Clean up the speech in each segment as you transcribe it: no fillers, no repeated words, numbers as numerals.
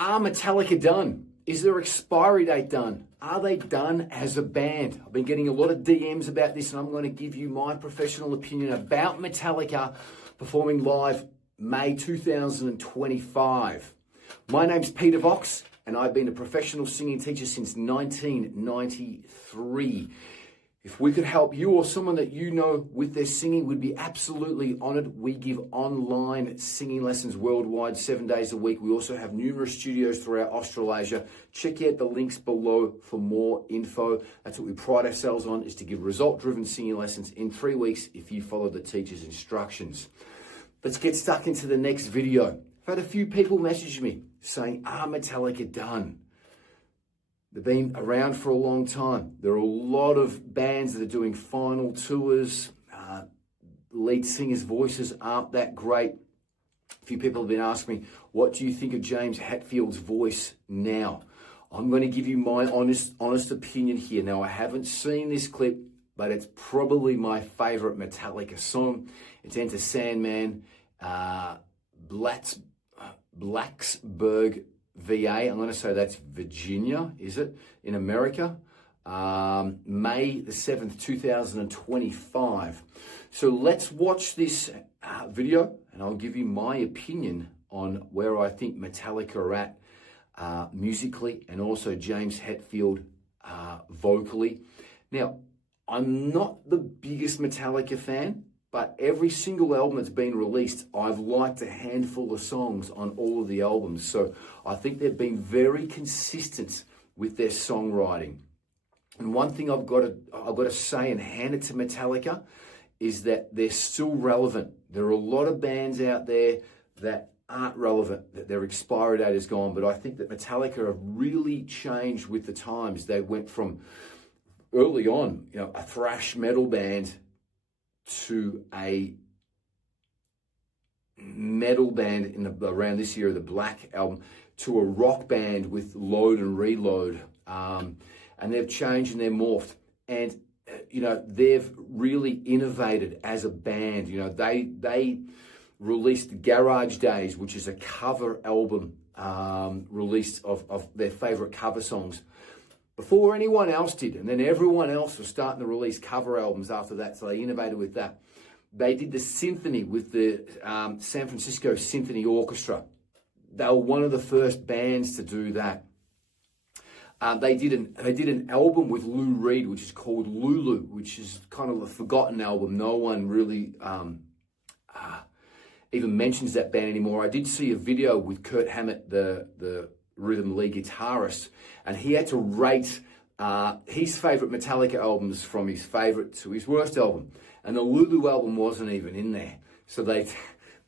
Are Metallica done? Is their expiry date done? Are they done as a band? I've been getting a lot of DMs about this, and I'm going to give you my professional opinion about Metallica performing live May 2025. My name's Peter Vox, and I've been a professional singing teacher since 1993. If we could help you or someone that you know with their singing, we'd be absolutely honored. We give online singing lessons worldwide, 7 days a week. We also have numerous studios throughout Australasia. Check out the links below for more info. That's what we pride ourselves on, is to give result-driven singing lessons in 3 weeks if you follow the teacher's instructions. Let's get stuck into the next video. I've had a few people message me saying, are Metallica done? They've been around for a long time. There are a lot of bands that are doing final tours. Lead singers' voices aren't that great. A few people have been asking me, what do you think of James Hetfield's voice now? I'm going to give you my honest opinion here. Now, I haven't seen this clip, but it's probably my favorite Metallica song. It's Enter Sandman, Blacksburg, VA. I'm going to say that's Virginia, is it? In America. May the 7th, 2025. So let's watch this video, and I'll give you my opinion on where I think Metallica are at musically, and also James Hetfield vocally. Now, I'm not the biggest Metallica fan, but every single album that's been released, I've liked a handful of songs on all of the albums. So I think they've been very consistent with their songwriting. And one thing I've got to say and hand it to Metallica is that they're still relevant. There are a lot of bands out there that aren't relevant, that their expiry date is gone. But I think that Metallica have really changed with the times. They went from early on, a thrash metal band to a metal band around this year, the Black album, to a rock band with Load and Reload. And they've changed and they're morphed. And, they've really innovated as a band. They released Garage Days, which is a cover album release of their favorite cover songs before anyone else did. And then everyone else was starting to release cover albums after that, so they innovated with that. They did the symphony with the San Francisco Symphony Orchestra. They were one of the first bands to do that. They did an album with Lou Reed, which is called Lulu, which is kind of a forgotten album. No one really even mentions that band anymore. I did see a video with Kurt Hammett, the rhythm lead guitarist, and he had to rate his favorite Metallica albums from his favorite to his worst album, and the Lulu album wasn't even in there. So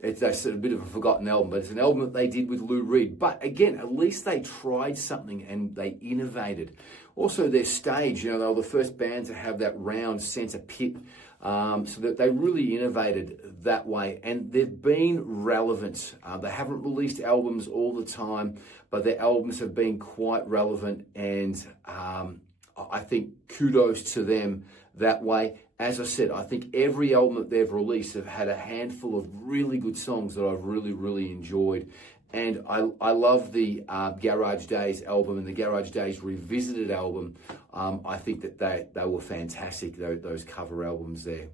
it's a bit of a forgotten album, but it's an album that they did with Lou Reed. But again, at least they tried something and they innovated. Also, their stage, they were the first band to have that round center pit, so that they really innovated that way. And they've been relevant. They haven't released albums all the time, but their albums have been quite relevant. And I think kudos to them that way. As I said, I think every album that they've released have had a handful of really good songs that I've really, really enjoyed. And I love the Garage Days album and the Garage Days Revisited album. I think that they were fantastic, those cover albums there.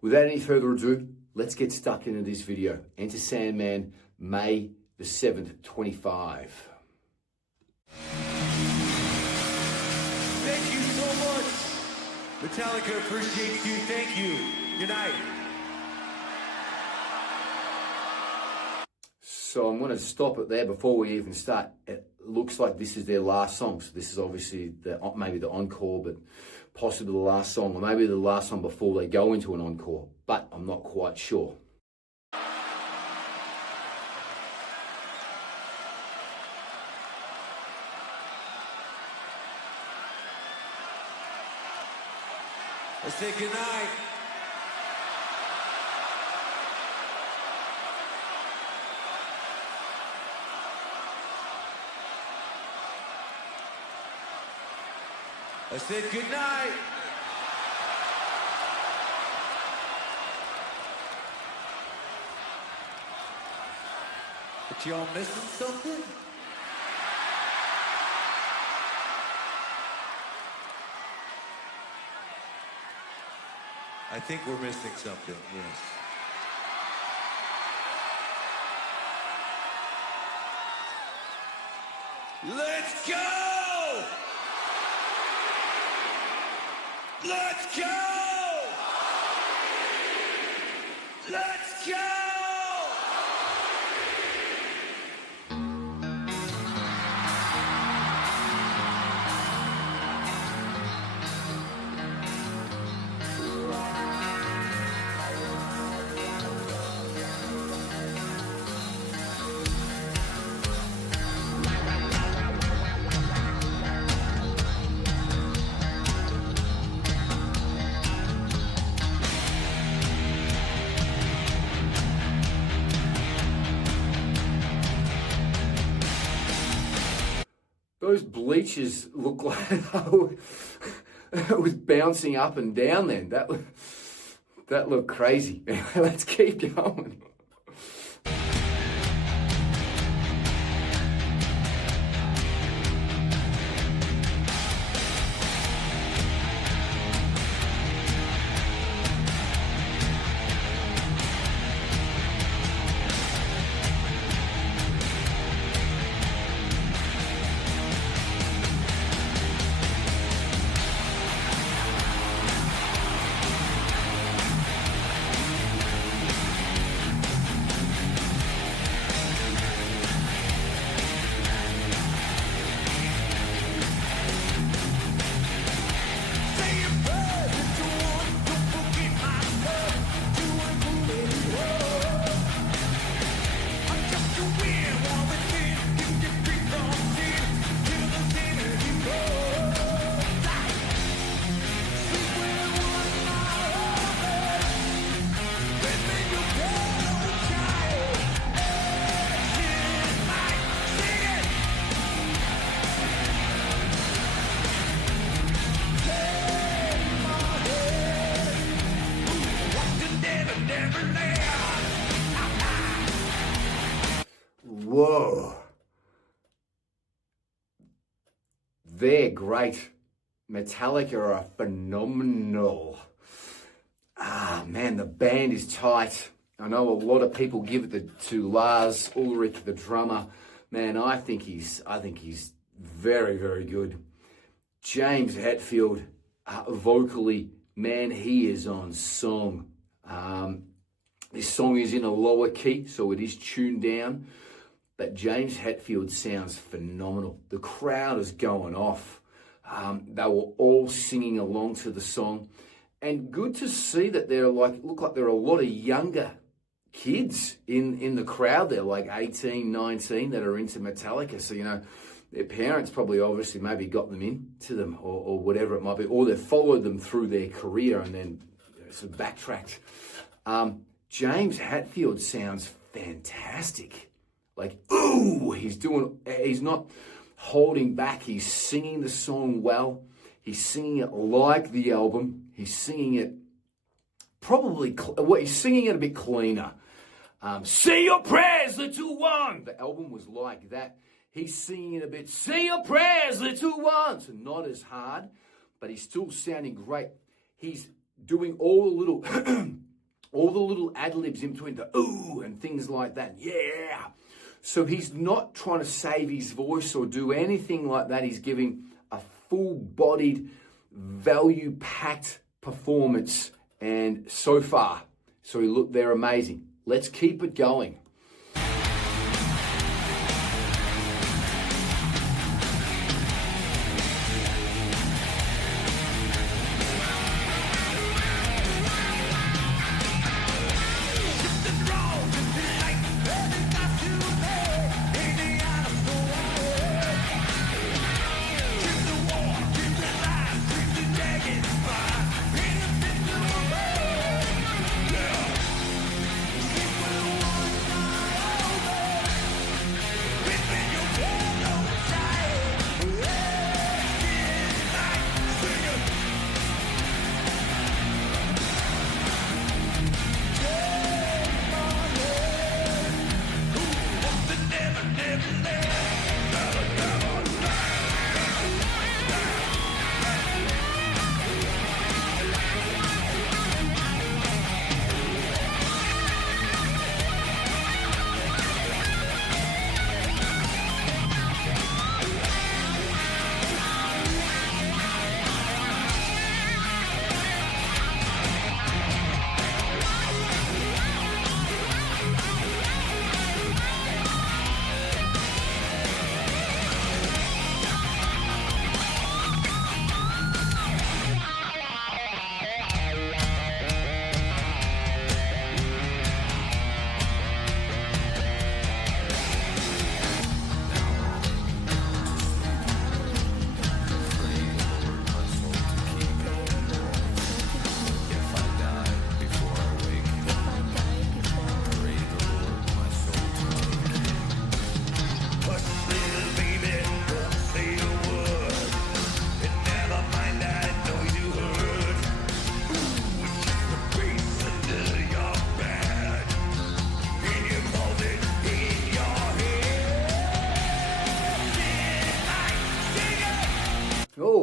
Without any further ado, let's get stuck into this video. Enter Sandman, May the 7th, 25. Thank you so much. Metallica appreciates you. Thank you. Good night. So I'm going to stop it there before we even start. It looks like this is their last song. So this is obviously maybe the encore, but possibly the last song, or maybe the last one before they go into an encore. But I'm not quite sure. Let's say good night. I said good night. But y'all missing something? I think we're missing something, yes. Let's go! Let's go! Let's go! Those bleachers look like it was bouncing up and down then. That looked crazy. Let's keep going. Whoa. They're great. Metallica are phenomenal. Ah, man, the band is tight. I know a lot of people give it to Lars Ulrich, the drummer. Man, I think he's very, very good. James Hetfield, vocally, man, he is on song. This song is in a lower key, so it is tuned down. But James Hetfield sounds phenomenal. The crowd is going off. They were all singing along to the song. And good to see that look like there are a lot of younger kids in the crowd there, like 18, 19, that are into Metallica. So, their parents probably obviously maybe got them into them or whatever it might be, or they followed them through their career and then sort of backtracked. James Hetfield sounds fantastic. Like, ooh, he's not holding back. He's singing the song well. He's singing it like the album. He's singing it he's singing it a bit cleaner. Say your prayers, little one. The album was like that. He's singing it a bit, say your prayers, little one. So not as hard, but he's still sounding great. He's doing all the little, all the little ad-libs in between the ooh and things like that. Yeah. So he's not trying to save his voice or do anything like that. He's giving a full-bodied, value-packed performance. And so far, they're amazing. Let's keep it going.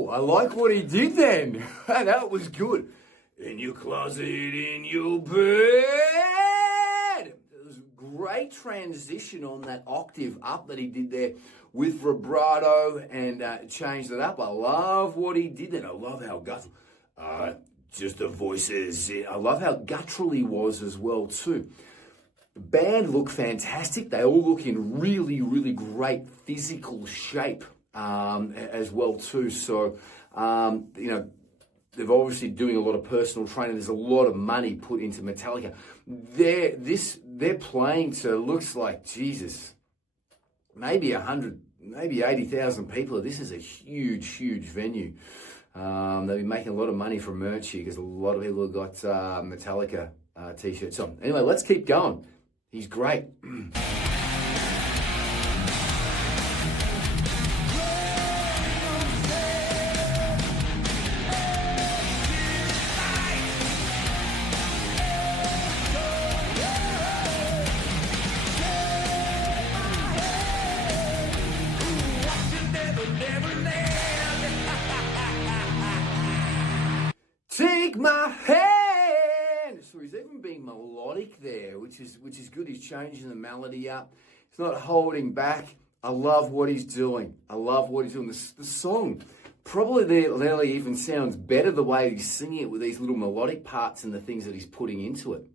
cool. I like what he did then. That was good. In your closet, in your bed. It was a great transition on that octave up that he did there with vibrato and changed it up. I love what he did then. I love how guttural. Just the voices. I love how guttural he was as well too. The band look fantastic. They all look in really, really great physical shape as well too. So, they're obviously doing a lot of personal training. There's a lot of money put into Metallica. They're playing to, looks like, Jesus, maybe 100, maybe 80,000 people. This is a huge, huge venue. They'll be making a lot of money from merch here because a lot of people have got Metallica t-shirts on. Anyway, let's keep going. He's great. Take my hand. So he's even being melodic there, which is good. He's changing the melody up. He's not holding back. I love what he's doing. I love what he's doing. The song probably nearly even sounds better the way he's singing it with these little melodic parts and the things that he's putting into it.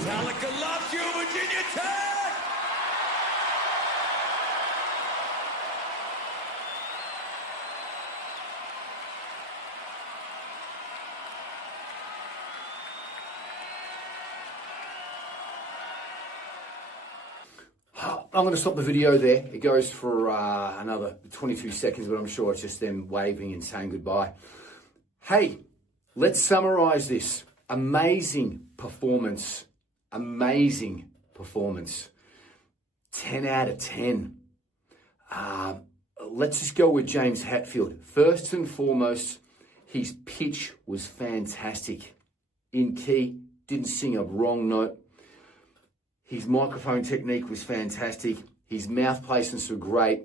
Metallica loves you, Virginia Tech! I'm going to stop the video there. It goes for another 22 seconds, but I'm sure it's just them waving and saying goodbye. Hey, let's summarize this. Amazing performance. Amazing performance. 10 out of 10. Let's just go with James Hetfield. First and foremost, his pitch was fantastic. In key, didn't sing a wrong note. His microphone technique was fantastic. His mouth placements were great.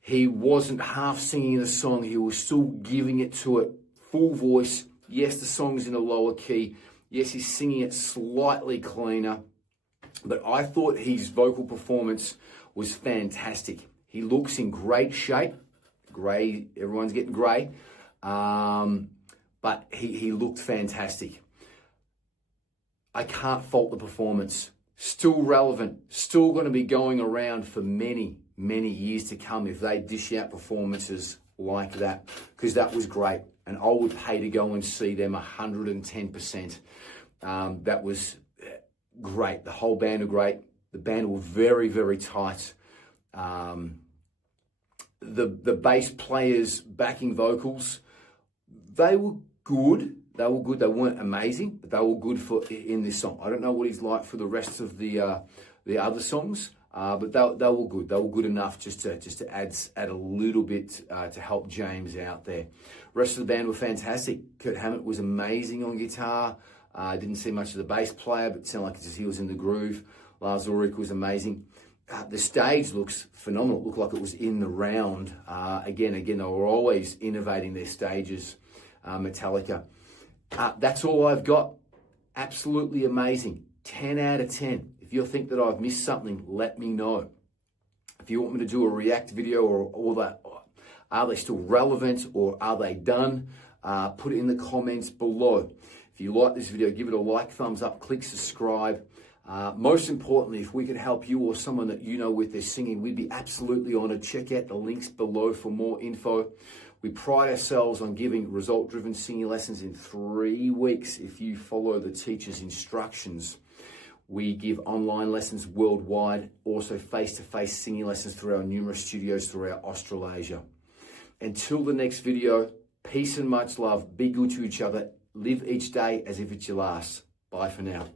He wasn't half singing the song. He was still giving it to it full voice. Yes, the song's in a lower key. Yes, he's singing it slightly cleaner. But I thought his vocal performance was fantastic. He looks in great shape. Grey, everyone's getting grey. but he looked fantastic. I can't fault the performance. Still relevant, still going to be going around for many, many years to come if they dish out performances like that, because that was great. And I would pay to go and see them 110%. That was great. The whole band were great. The band were very, very tight. The bass players' backing vocals, they were good. They were good. They weren't amazing, but they were good for in this song. I don't know what he's like for the rest of the other songs, but they were good. They were good enough just to add a little bit to help James out there. Rest of the band were fantastic. Kurt Hammett was amazing on guitar. Didn't see much of the bass player, but it sounded like he was in the groove. Lars Ulrich was amazing. The stage looks phenomenal. It looked like it was in the round. Again, they were always innovating their stages, Metallica. That's all I've got. Absolutely amazing. 10 out of 10. If you think that I've missed something, let me know. If you want me to do a react video or all that, are they still relevant or are they done? Put it in the comments below. If you like this video, give it a like, thumbs up, click subscribe. Most importantly, if we could help you or someone that you know with their singing, we'd be absolutely honored. Check out the links below for more info. We pride ourselves on giving result-driven singing lessons in 3 weeks if you follow the teacher's instructions. We give online lessons worldwide, also face-to-face singing lessons through our numerous studios throughout Australasia. Until the next video, peace and much love. Be good to each other. Live each day as if it's your last. Bye for now.